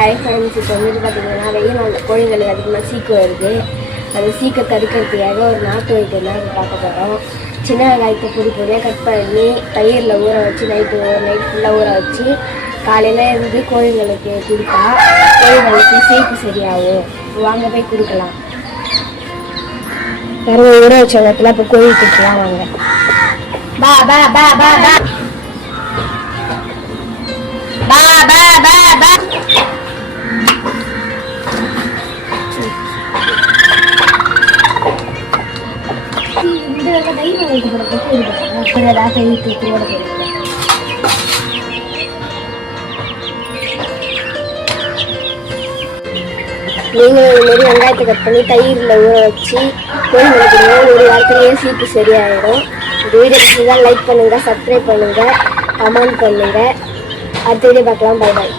Hi friends, இப்போ வந்துட்டு பார்த்தீங்கன்னா வெயில் நாளில் கோழிகளுக்கு அதிகமாக சீக்கு வருது. அந்த சீக்கை தடுக்கிறதுக்காக ஒரு நாட்டு வைத்தியம் தான் பார்க்க போகிறோம். சின்ன வெங்காயத்தை பொடி பொடியாக கட் பண்ணி தயிரில் ஊற வச்சு நைட் ஃபுல்லாக ஊற வச்சு காலையில் இருந்து கோழிகளுக்கு கொடுத்தா கோழிகளுக்கு சீக்கு சரியாகும். வாங்க போய் கொடுக்கலாம். யாரும் ஊற வச்ச இடத்துல இப்போ கோழி கொடுக்கலாம். வாங்க. பா பா பா பா பா பா பா பா பா நீங்களும் இது மாதிரி வெங்காயத்தை கட் பண்ணி தயிரில் ஊற வச்சு கோழிகளுக்கு ஒரு வாரத்திலேயே சீக்கு சரியாயிடும். இந்த வீடியோ பிடிச்சதா லைக் பண்ணுங்கள், சப்ஸ்கிரைப் பண்ணுங்கள், கமெண்ட் பண்ணுங்கள். அடுத்த வீடியோ பார்க்கலாம். பாய் பாய்.